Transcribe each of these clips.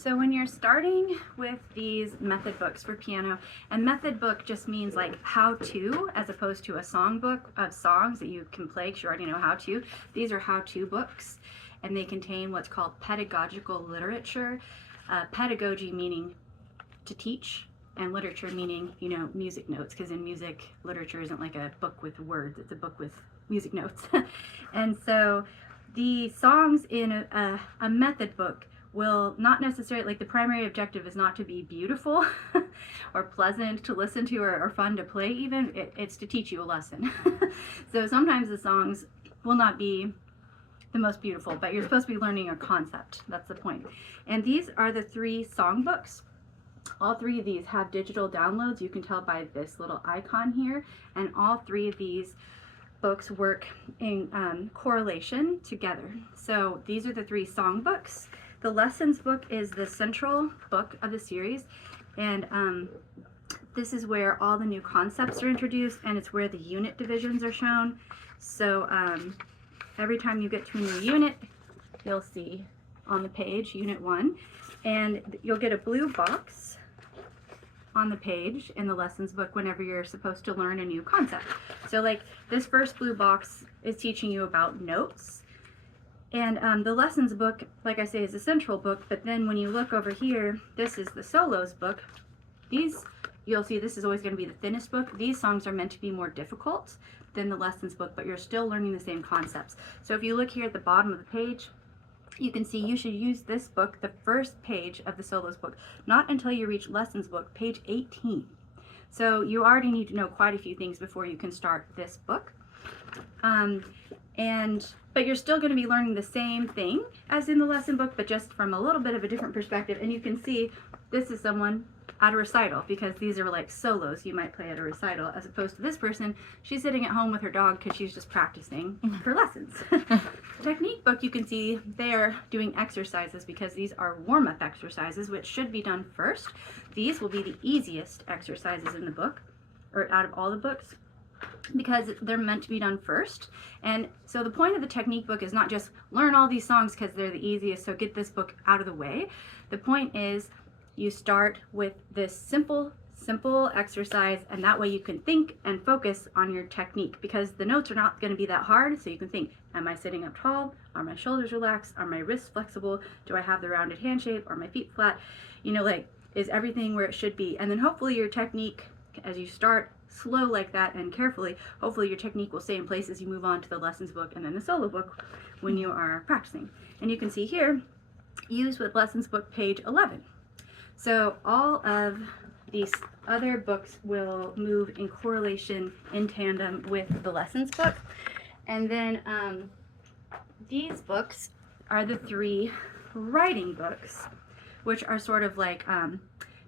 So when you're starting with these method books for piano, and method book just means like how to, as opposed to a song book of songs that you can play because you already know how to. These are how-to books, and they contain what's called pedagogical literature. Pedagogy meaning to teach, and literature meaning, you know, music notes, because in music, literature isn't like a book with words, it's a book with music notes. And so the songs in a method book will not necessarily, like, the primary objective is not to be beautiful or pleasant to listen to or fun to play even. It's to teach you a lesson. So sometimes the songs will not be the most beautiful, but you're supposed to be learning a concept. That's the point. And these are the 3 song books. All 3 of these have digital downloads. You can tell by this little icon here. And all 3 of these books work in correlation together. So these are the 3 song books. The lessons book is the central book of the series, and this is where all the new concepts are introduced, and it's where the unit divisions are shown. So every time you get to a new unit, you'll see on the page Unit 1, and you'll get a blue box on the page in the lessons book whenever you're supposed to learn a new concept. So like this first blue box is teaching you about notes. And the lessons book, like I say, is the central book, but then when you look over here, this is the solos book. These, you'll see this is always going to be the thinnest book. These songs are meant to be more difficult than the lessons book, but you're still learning the same concepts. So if you look here at the bottom of the page, you can see you should use this book, the first page of the solos book, not until you reach lessons book, page 18. So you already need to know quite a few things before you can start this book. But you're still going to be learning the same thing as in the lesson book, but just from a little bit of a different perspective. And you can see this is someone at a recital, because these are like solos you might play at a recital, as opposed to this person, she's sitting at home with her dog because she's just practicing her lessons. Technique book, you can see they're doing exercises because these are warm-up exercises, which should be done first. These will be the easiest exercises in the book, or out of all the books, because they're meant to be done first. And so the point of the technique book is not just learn all these songs because they're the easiest, so get this book out of the way. The point is you start with this simple exercise, and that way you can think and focus on your technique, because the notes are not going to be that hard. So you can think, am I sitting up tall? Are my shoulders relaxed? Are my wrists flexible? Do I have the rounded hand shape? Are my feet flat? You know, like, is everything where it should be? And then hopefully your technique, as you start slow like that and carefully, hopefully your technique will stay in place as you move on to the lessons book and then the solo book when you are practicing. And you can see here, use with lessons book page 11. So all of these other books will move in correlation, in tandem with the lessons book. And then these books are the 3 writing books, which are sort of like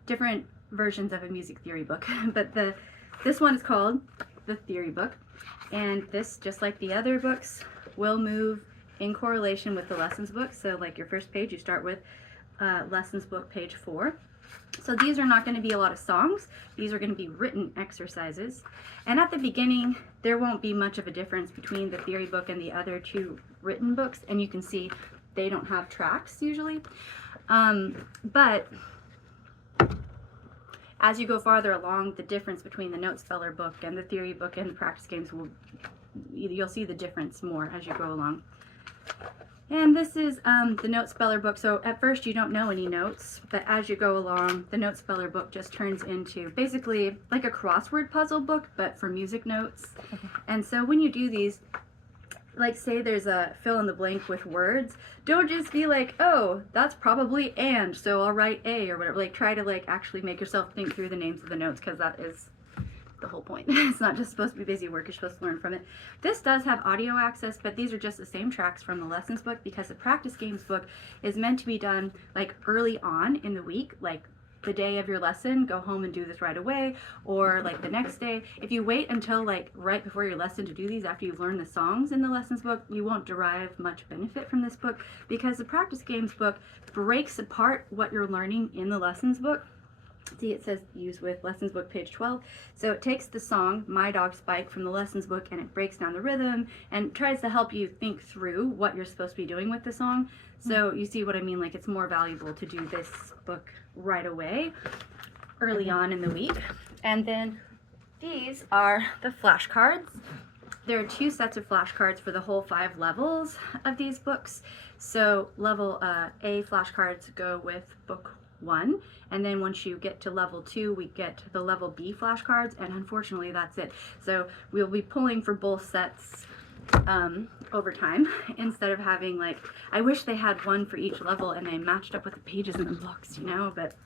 different versions of a music theory book. But this one is called the theory book, and this, just like the other books, will move in correlation with the lessons book. So like your first page, you start with lessons book page 4. So these are not going to be a lot of songs. These are going to be written exercises. And at the beginning, there won't be much of a difference between the theory book and the other 2 written books. And you can see they don't have tracks usually. But as you go farther along, the difference between the note speller book and the theory book and the practice games you'll see the difference more as you go along. And this is the note speller book. So at first you don't know any notes, but as you go along, the note speller book just turns into basically like a crossword puzzle book, but for music notes. Okay. And so when you do these, like say there's a fill in the blank with words, don't just be like, oh, that's probably and, so I'll write A or whatever. Like try to like actually make yourself think through the names of the notes, because that is the whole point. It's not just supposed to be busy work, you're supposed to learn from it. This does have audio access, but these are just the same tracks from the lessons book, because the practice games book is meant to be done like early on in the week, like the day of your lesson, go home and do this right away, or like the next day. If you wait until like right before your lesson to do these after you've learned the songs in the lessons book, you won't derive much benefit from this book, because the practice games book breaks apart what you're learning in the lessons book See, it says use with lessons book page 12. So it takes the song My Dog Spike from the lessons book and it breaks down the rhythm and tries to help you think through what you're supposed to be doing with the song. So you see what I mean? Like, it's more valuable to do this book right away, early on in the week. And then these are the flashcards. There are 2 sets of flashcards for the whole 5 levels of these books. So level A flashcards go with book 1, and then once you get to level 2, we get the level B flashcards, and unfortunately that's it. So we'll be pulling for both sets over time, instead of having, like, I wish they had one for each level and they matched up with the pages in the books, you know, but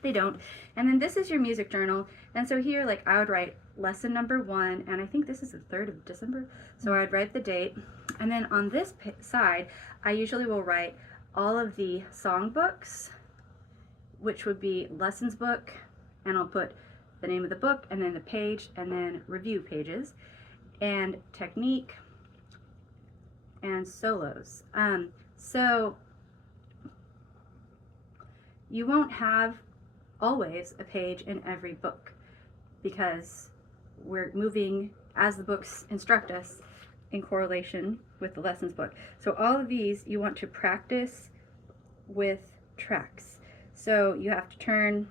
they don't. And then this is your music journal, and so here, like, I would write lesson number 1, and I think this is the 3rd of December, so I'd write the date, and then on this side I usually will write all of the song books, which would be lessons book, and I'll put the name of the book and then the page and then review pages, and technique and solos. So you won't have always a page in every book because we're moving as the books instruct us in correlation with the lessons book. So all of these you want to practice with tracks. So you have to turn,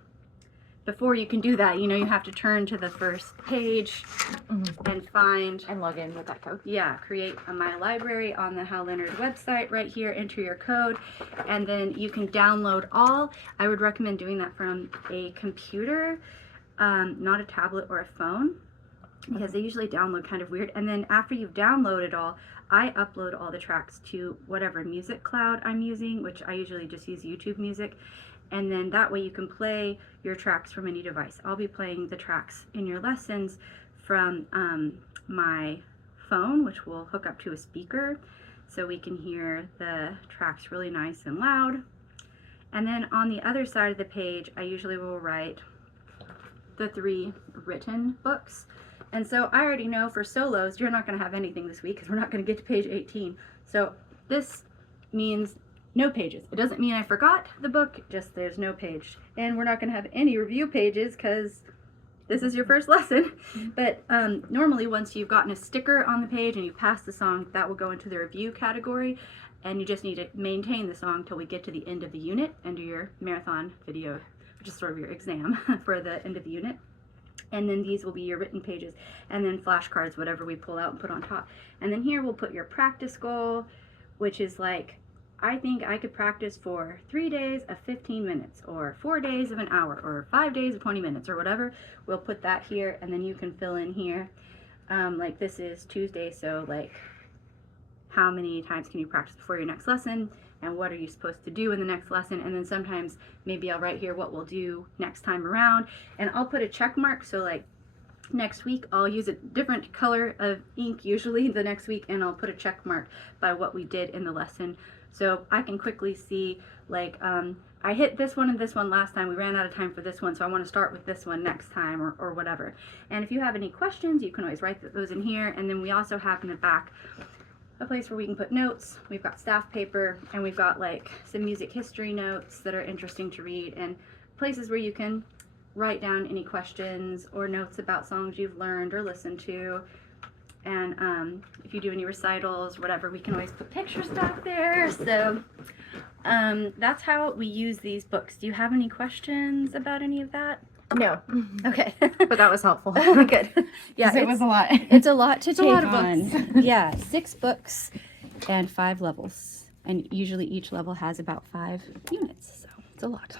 before you can do that, you know, you have to turn to the first page and find And log in with that code. Yeah, create a My Library on the Hal Leonard website right here, enter your code, and then you can download all. I would recommend doing that from a computer, not a tablet or a phone, because they usually download kind of weird. And then after you've downloaded all, I upload all the tracks to whatever music cloud I'm using, which I usually just use YouTube Music. And then that way you can play your tracks from any device. I'll be playing the tracks in your lessons from my phone, which will hook up to a speaker so we can hear the tracks really nice and loud. And then on the other side of the page, I usually will write the 3 written books. And so I already know for solos, you're not going to have anything this week because we're not going to get to page 18. So this means no pages. It doesn't mean I forgot the book, just there's no page. And we're not going to have any review pages because this is your first lesson. But normally once you've gotten a sticker on the page and you pass the song, that will go into the review category. And you just need to maintain the song till we get to the end of the unit and do your marathon video, which is sort of your exam for the end of the unit. And then these will be your written pages, and then flashcards, whatever we pull out and put on top. And then here we'll put your practice goal, which is like, I think I could practice for 3 days of 15 minutes, or 4 days of an hour, or 5 days of 20 minutes, or whatever. We'll put that here, and then you can fill in here. Like this is Tuesday, so like how many times can you practice before your next lesson, and what are you supposed to do in the next lesson. And then sometimes maybe I'll write here what we'll do next time around, and I'll put a check mark. So like next week I'll use a different color of ink usually the next week, and I'll put a check mark by what we did in the lesson, so I can quickly see, like, I hit this one and this one last time, we ran out of time for this one, so I want to start with this one next time, or whatever. And if you have any questions, you can always write those in here. And then we also have in the back a place where we can put notes. We've got staff paper, and we've got like some music history notes that are interesting to read, and places where you can write down any questions or notes about songs you've learned or listened to. And if you do any recitals, whatever, we can always put pictures back there. So that's how we use these books. Do you have any questions about any of that? No. Okay. But that was helpful. Good. Yeah, it was a lot. It's a lot to take a lot of on. books. Yeah, 6 books and 5 levels. And usually each level has about 5 units, so it's a lot.